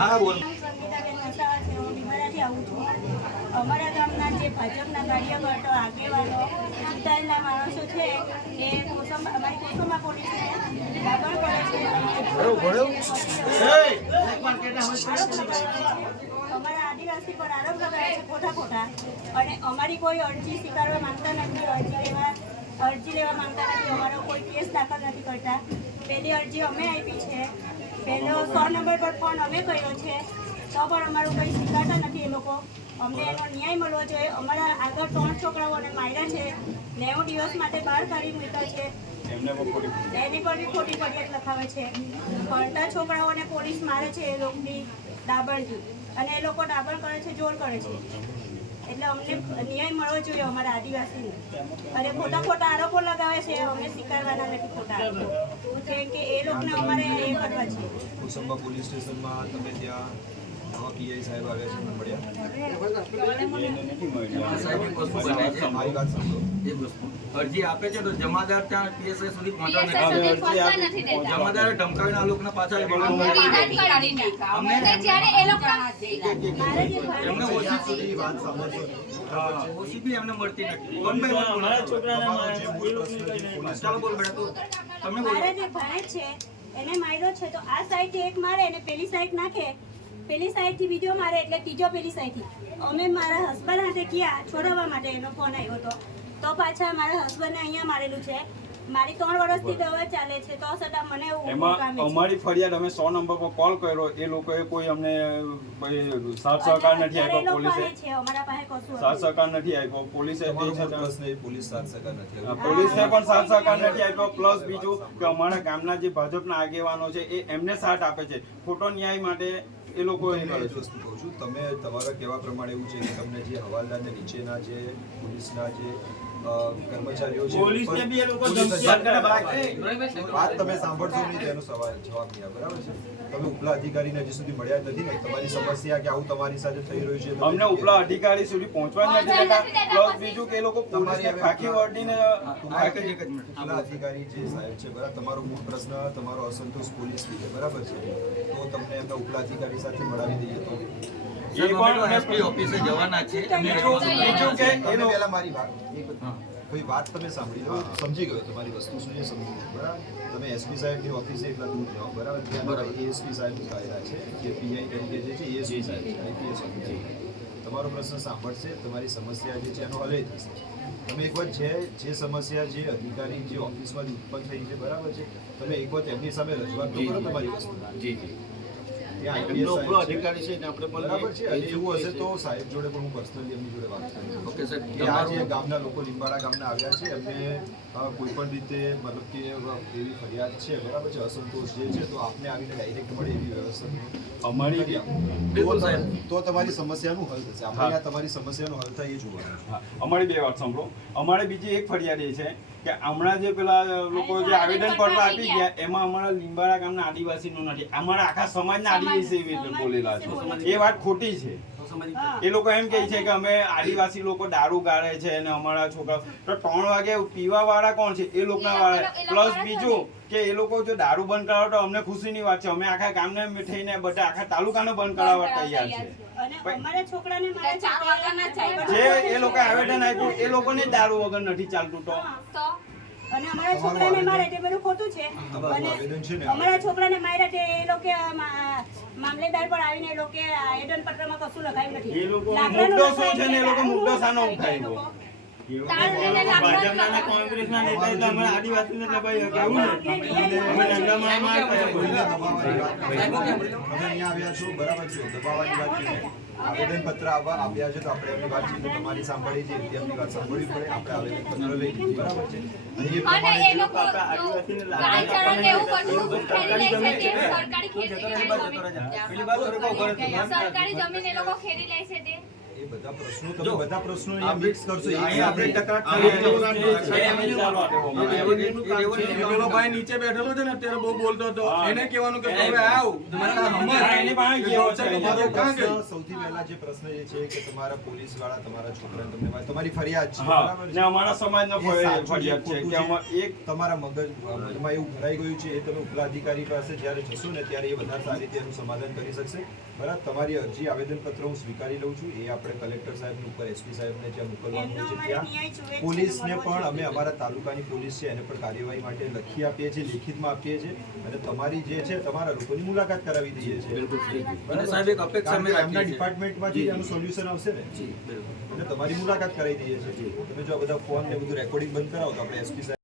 હા બોલ. અમારા ગામના જે ભાજપના કાર્યકર્તા આગેવાનો ચૂંટાયેલા માણસો છે એ કોસંબા અમારી કોસંબા પોલીસને દાખલ કરે છે. અમારા આદિવાસી પર આરોપ લગાવે છે ખોટા ખોટા. અને અમારી કોઈ અરજી સ્વીકારવા માંગતા નથી અરજી લેવા અરજી લેવા માંગતા નથી. અમારો કોઈ કેસ દાખલ નથી કરતા. પહેલી અરજી અમે આપી છે. પહેલો સો નંબર પર ફોન અમે કર્યો છે તો પણ અમારું કંઈ સ્વીકારતા નથી એ લોકો. અમને એનો ન્યાય મળવો જોઈએ. અમારા આગળ ત્રણ છોકરાઓને માયરા છે. નેવું દિવસ માટે બહાર કાઢી મૂક્યા છે. એની પર બી ખોટી ફરિયાદ લખાવે છે. ભણતા છોકરાઓને પોલીસ મારે છે એ લોકોની દાબણથી અને એ લોકો દાબણ કરે છે જોર કરે છે. એટલે અમને ન્યાય મળવો જોઈએ અમારા આદિવાસીને. અને ખોટા ખોટા આરોપો લગાવે છે, અમને સ્વીકારવાના નથી ખોટા આરોપો. કેમ કે એ લોકોને અમારે એ કરવા છે. પોલીસ સ્ટેશનમાં તમે ત્યાં પીઆઈ સાહેબ આવ્યા છે મને મળ્યા. મારી વાત સાંભળો અરજી આપે છે તો જમાદાર ત્યાં પીએસઆઈ સુધી પહોંચવા નથી જમાદારે ધમકાવીને આ લોકોને પાછા એમને ઓછી સુધી વાત સાંભળશો. ઓછી બી એમને મળતી નથી. વન બાય વન છોકરાને જે મારે- છે બોલ બેટા તું. તમે બોલો. છે એને માર્યો છે તો આ સાઈડથી એક મારે અને પેલી સાઈડ નાખે. પેલી સાઈડથી બીજો મારે એટલે ત્રીજો પેલી સાઈડથી. અમે મારા હસબન્ડ સાથે ગયા છોડાવવા માટે એનો ફોન આવ્યો હતો. તો પાછા મારા હસબન્ડને અહીંયા મારેલું છે. મારી ત્રણ વર્ષથી દવા ચાલે છે તો છતાં મને એમાં અમારી ફરિયાદ અમે સો નંબર પર કોલ કર્યો. એ લોકોએ કોઈ અમને કોઈ સાથ સહકાર નથી આપ્યો પોલીસે. છે અમારા પાસે કશું સાથ સહકાર નથી આપ્યો. પોલીસે પોલીસ સાથ સહકાર નથી આવ્યો. પણ સાથ સહકાર નથી આપ્યો. પ્લસ બીજું કે અમારા ગામના જે ભાજપના આગેવાનો છે એ એમને સાથ આપે છે. ખોટો ન્યાય માટે એ લોકો એ જ વસ્તુ કહું છું. તમે તમારા કહેવા પ્રમાણે એવું છે કે તમને જે હવાલદારને નીચેના જે પોલીસના જે કર્મચારીઓ છે પોલીસને બી એ લોકો પોલીસ ધમકી આપે. અધિકારી- વાત તમે સાંભળશો નહીં તેનો સવાલ જવાબ નહીં બરાબર છે? તમે ઉપલા અધિકારીને હજી સુધી મળ્યા જ નથી ને? તમારી સમસ્યા કે આવું તમારી સાથે થઈ રહ્યું છે અમને ઉપલા અધિકારી સુધી પહોંચવા નથી દેતા પ્લસ બીજું કે એ લોકો તમારી ખાખી વર્દીને એક જ એક જ મિનિટ ઉપલા અધિકારી જે સાહેબ છે બરાબર? તમારો મૂળ પ્રશ્ન તમારો અસંતોષ પોલીસ છે બરાબર છે? તો તમને એમના ઉપલા અધિકારી સાથે મળાવી દઈએ તો? એ પણ એસપી ઓફિસે જવાના છે બીજું બીજું કે તમે પહેલા મારી વાત એક કોઈ વાત તમે સાંભળી લો. સમજી ગયો તમારી વસ્તુ શું છે સમજી ગયો. બરાબર? તમે એસપી સાહેબની ઓફિસે એટલા દૂર જાઓ. બરાબર? ત્યાં એસપી સાહેબ કાયદા છે જે પીઆઈ તરીકે જે છે એસપી સાહેબ છે આઈપીએસ ઓફિસર તમારો પ્રશ્ન સાંભળશે તમારી સમસ્યા જે છે એનો હલે થશે. તમે એક વખત જે જે સમસ્યા જે અધિકારી જે ઓફિસમાંથી ઉત્પન્ન થઈ છે બરાબર છે? તમે એક વખત એમની સામે રજૂઆત તો કરો તમારી વસ્તુ જી જી. એમનો ઉપલો અધિકારી છે આપણે પણ બરાબર છે. અને એવું હશે તો સાહેબ જોડે પણ હું પર્સનલી એમની જોડે વાત કરીશ ઓકે સાહેબ કે આ જે ગામના લોકો લીંબાડા ગામના આવ્યા છે એમને કોઈ પણ રીતે મતલબ કે એવી ફરિયાદ છે બરાબર છે અસંતોષ જે છે તો આપને આવીને ડાયરેક્ટ મળે એવી વ્યવસ્થા અમારી સાહેબ. તો તમારી સમસ્યાનું હલ થશે. આપણે તમારી સમસ્યાનું હલ થાય એ જોવાનું. અમારી બે વાત સાંભળો. અમારે બીજી એક ફરિયાદ એ છે કે હમણાં જે પેલા લોકો જે આવેદન પત્ર આપી ગયા. એમાં અમારા લીંબાડા ગામના આદિવાસીનું નથી. અમારા આખા સમાજના આદિવાસી બોલેલા છે. એ વાત ખોટી છે. એ લોકો એમ કહે છે કે અમે આદિવાસી લોકો દારૂ ગાળે છે અને અમારા છોકરા તો ત્રણ વાગે પીવા વાળા કોણ છે? એ લોકોના વાળા. પ્લસ બીજું કે એ લોકો જો દારૂ બંધ કરાવો તો અમને ખુશીની વાત છે. અમે આખા ગામને થઈને બધા આખા તાલુકાનો બંધ કરાવવા તૈયાર છે. જ એ લોકો આવેદન આપ્યું એ લોકોને દારૂ વગર નથી ચાલતું તો. અને અમારા છોકરાને મારે તે બધું ખોટું છે અને? અમારા છોકરાને માર્યા તે એ લોકો મામલેદાર પણ આવીને એ લોકો એડન પત્રમાં કશું લખાયું નથી. એ લોકો મુદ્દો શું છે ને એ લોકો. મુદ્દો સાનો ઉઠાવ્યો? કોંગ્રેસના નેતા એટલે આદિવાસીને આવ્યા છો બરાબર છો. દબાવવાની વાત કરી આવેદન પત્ર આવવા આવ્યા છે તો આપણે એમની વાત છે તમારી સાંભળી છે એમની વાત સાંભળવી પડે આપણે આવેદન પત્ર લઈ લીધું બરાબર છે? અને એ અને પ્રમાણે એ લોકો ગાય ચરણ એવું બધું ખેરી લે છે તે સરકારી ખેતી સરકારી જમીન એ લોકો ખેરી લે છે તે. પ્રશ્નો તમે બધા પ્રશ્નો અહીંયા મિક્સ કરશો. અહીંયા આપણે ટકરાટ પેલો ભાઈ નીચે બેઠેલો છે ને અત્યારે બહુ બોલતો હતો. એને કહેવાનું કે તમે આવ. સૌથી પહેલા જે પ્રશ્ન એ છે કે તમારા પોલીસવાળા તમારા છોકરાને તમને તમારી ફરિયાદ છે. બરાબર ને અમારા સમાજનો ફરિયાદ છે કે એક તમારા મગજ મગજમાં એવું ભરાઈ ગયું છે એ તમે ઉપલા અધિકારી પાસે જ્યારે જશો ને ત્યારે એ વધારે સારી રીતે એનું સમાધાન કરી શકશે. બરાબર? તમારી અરજી આવેદનપત્ર હું સ્વીકારી લઉં છું. એ આપણે કલેક્ટર સાહેબની ઉપર એસપી સાહેબને જ્યાં મોકલવાનું છે જ ત્યાં પોલીસને પણ અમે અમારા તાલુકાની પોલીસ છે એને પણ કાર્યવાહી માટે લખી આપીએ છીએ લેખિતમાં આપીએ છીએ અને તમારી જે છે તમારા લોકોની મુલાકાત કરાવી દઈએ છીએ. એમના રાખીએ છીએ. એનું સોલ્યુશન આવશે ને અને તમારી મુલાકાત કરાવી દઈએ છીએ. તમે જો આ બધા ફોન ને બધું રેકોર્ડિંગ બંધ કરાવો તો આપણે એસપી સાહેબ